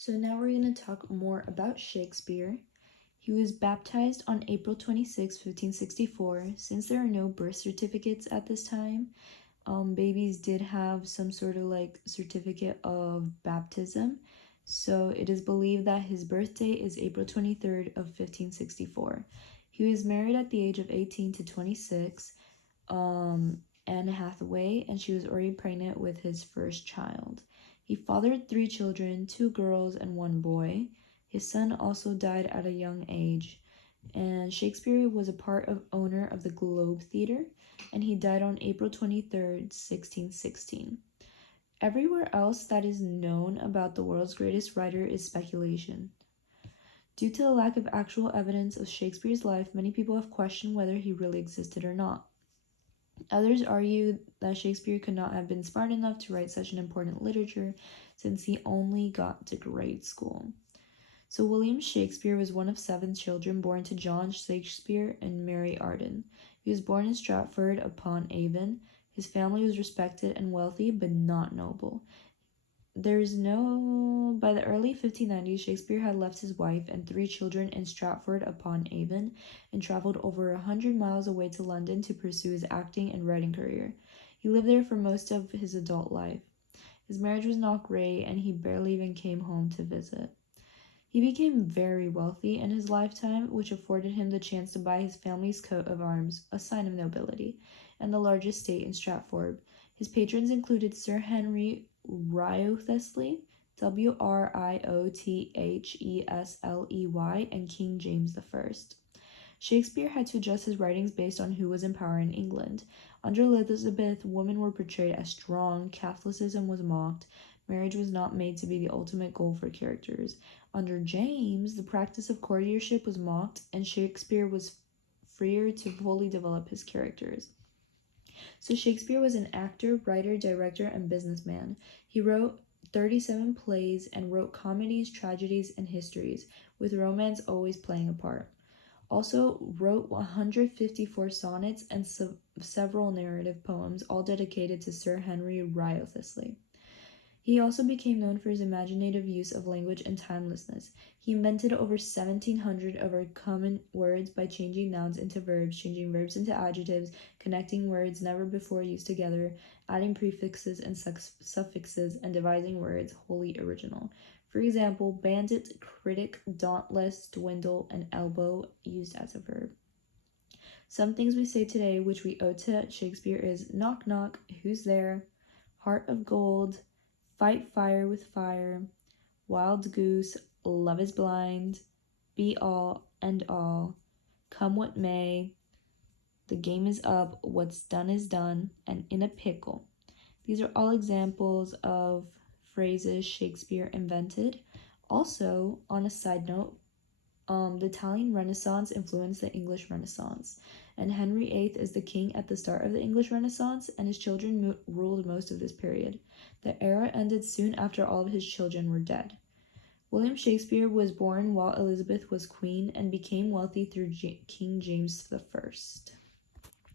So now we're going to talk more about Shakespeare. He was baptized on April 26, 1564. Since there are no birth certificates at this time, babies did have some sort of certificate of baptism. So it is believed that his birthday is April 23rd of 1564. He was married at the age of 18 to 26, Anne Hathaway, and she was already pregnant with his first child. He fathered 3 children, 2 girls and 1 boy. His son also died at a young age, and Shakespeare was a part of owner of the Globe Theatre, and he died on April 23rd, 1616. Everywhere else that is known about the world's greatest writer is speculation. Due to the lack of actual evidence of Shakespeare's life, many people have questioned whether he really existed or not. Others argue that Shakespeare could not have been smart enough to write such an important literature since he only got to grade school. So William Shakespeare was one of 7 children born to John Shakespeare and Mary Arden. He was born in Stratford upon Avon. His family was respected and wealthy, but not noble. By the early 1590s, Shakespeare had left his wife and 3 children in Stratford upon Avon and traveled over 100 miles away to London to pursue his acting and writing career. He lived there for most of his adult life. His marriage was not great, and he barely even came home to visit. He became very wealthy in his lifetime, which afforded him the chance to buy his family's coat of arms, a sign of nobility, and the largest estate in Stratford. His patrons included Sir Henry Wriothesley, Wriothesley, and King James I. Shakespeare had to adjust his writings based on who was in power in England. Under Elizabeth, women were portrayed as strong, Catholicism was mocked, marriage was not made to be the ultimate goal for characters. Under James, the practice of courtiership was mocked, and Shakespeare was freer to fully develop his characters. So Shakespeare was an actor, writer, director, and businessman. He wrote 37 plays and wrote comedies, tragedies, and histories, with romance always playing a part. Also wrote 154 sonnets and several narrative poems, all dedicated to Sir Henry Wriothesley. He also became known for his imaginative use of language and timelessness. He invented over 1,700 of our common words by changing nouns into verbs, changing verbs into adjectives, connecting words never before used together, adding prefixes and suffixes, and devising words wholly original. For example, bandit, critic, dauntless, dwindle, and elbow used as a verb. Some things we say today which we owe to Shakespeare is knock knock, who's there, heart of gold, fight fire with fire, wild goose, love is blind, be all and all, come what may, the game is up, what's done is done, and in a pickle. These are all examples of phrases Shakespeare invented. Also, on a side note, the Italian Renaissance influenced the English Renaissance, and Henry VIII is the king at the start of the English Renaissance, and his children ruled most of this period. The era ended soon after all of his children were dead. William Shakespeare was born while Elizabeth was queen and became wealthy through King James I.